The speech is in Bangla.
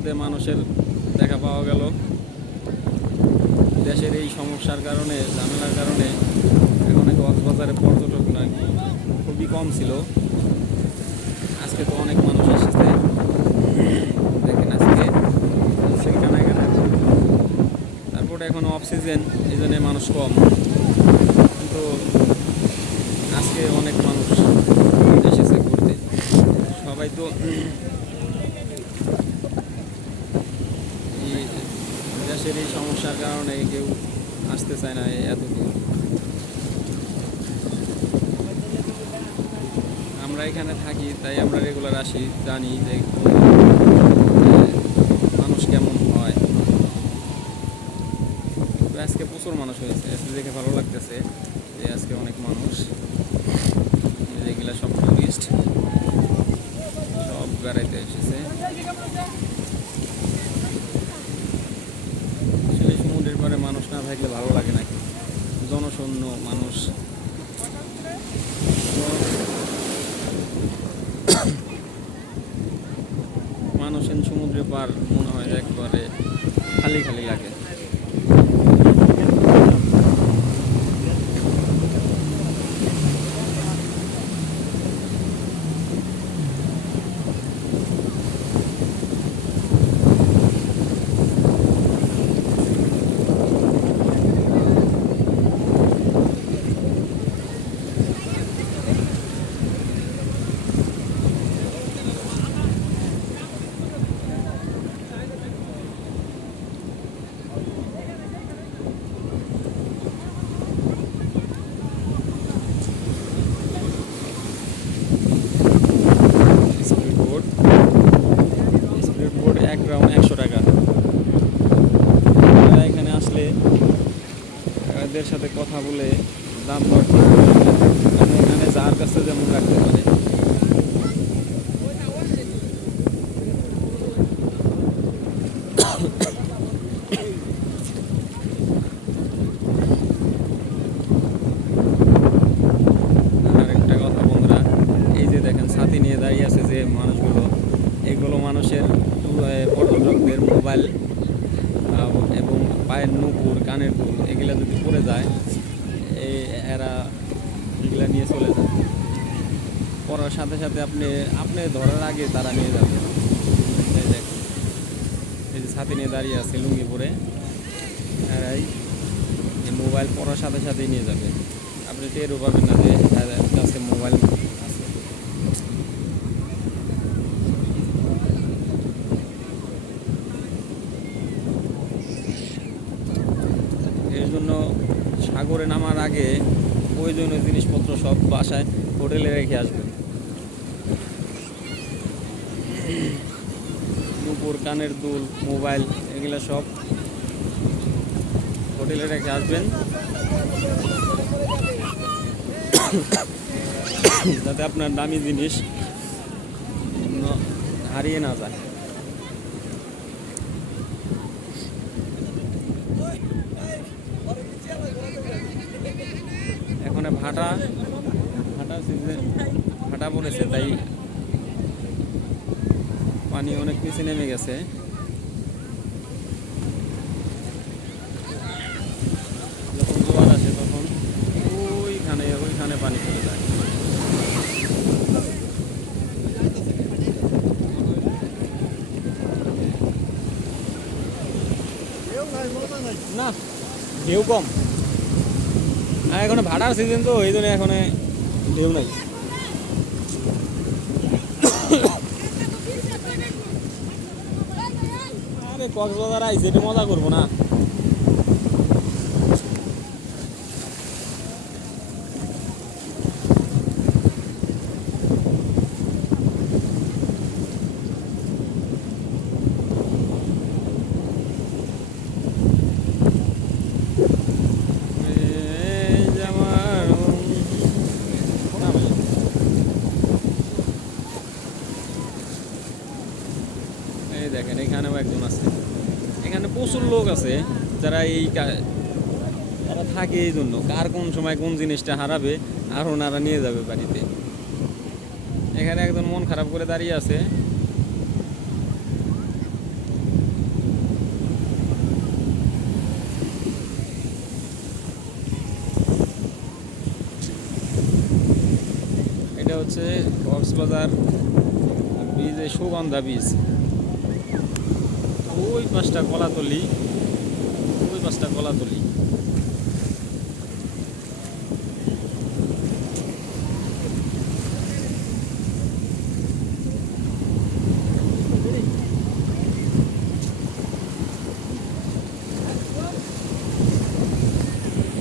বাদে মানুষের দেখা পাওয়া গেল। দেশের এই সমস্যার কারণে, ঝামেলার কারণে এখন কক্সবাজারে পর্যটক নাকি খুবই কম ছিল। আজকে তো অনেক মানুষ এসেছে। দেখেন আজকে সেখানে এখানে তারপরে এখন অফ সিজন এই জন্য মানুষ কম। কিন্তু আজকে অনেক মানুষ এসেছে ঘুরতে। সবাই তো এই দেশের এই সমস্যার কারণে কেউ আসতে চায় না এত দূর আমরা এখানে থাকি, তাই আমরা রেগুলার আসি, জানি যে মানুষ কেমন হয়। আজকে প্রচুর মানুষ হয়েছে, আজকে দেখে ভালো লাগতেছে যে আজকে অনেক মানুষ। যেগুলা সব টুরিস্ট সব বেড়াইতে এসেছে আসলে সমুদ্রের পরে মানুষ না থাকলে ভালো লাগে নাকি জনশূন্য মানুষ মানুষের সমুদ্রে পার মনে হয় একবারে খালি খালি লাগে। একশো টাকা। এখানে আসলে এদের সাথে কথা বলে দাম দর এখানে যার কাছে যেমন রাখতে পারে আর একটা কথা বন্ধুরা এই যে দেখেন ছাতি নিয়ে দাঁড়িয়ে আছে যে মানুষগুলো এগুলো মানুষের আহ, পর্যটকদের মোবাইল আহ, এবং পায়ের নুপুর, কানের দুল এগুলা যদি পড়ে যায় এই এরা এগুলা নিয়ে চলে যায়। পড়ার সাথে সাথে আপনি আপনি ধরার আগে তারা নিয়ে যাবে। এই যে ছাতি নিয়ে দাঁড়িয়ে আছে লুঙ্গি পরে মোবাইল পড়ার সাথে সাথেই নিয়ে যাবে। আপনি টেরও পাবেন না যে তার কাছে মোবাইল আছে এর জন্য সাগরে নামার আগে প্রয়োজনীয় জিনিসপত্র সব বাসায়, হোটেলে রেখে আসবেন। দুপুর কানের দুল, মোবাইল, এগুলো সব হোটেলে রেখে আসবেন। যাতে আপনার দামি জিনিস হারিয়ে না যায়। এখন ভাটা ভাটা সিজন ভাটা পড়েছে তাই পানি অনেক নিচে নেমে গেছে। যখন জোয়ার আসে তখন ওইখানে ওইখানে পানি না, ঢেউ কম। এখন ভাড়ার সিজন তো ওই জন্য এখন ঢেউ নাই। আরে কক্সবাজার আইসে মজা করব না। এই দেখেন, এখানেও একজন আছে। এখানে প্রচুর লোক আছে যারা এই তারা থাকে এই জন্য। কার কোন সময় কোন জিনিসটা হারাবে, আর ওনারা নিয়ে যাবে বাড়িতে। এখানে একজন মন খারাপ করে দাঁড়িয়ে আছে। এটা হচ্ছে কক্সবাজার বীজ সুগন্ধা বীজ ওই পাঁচটা কলাতলি ওই পাঁচটা কলাতলি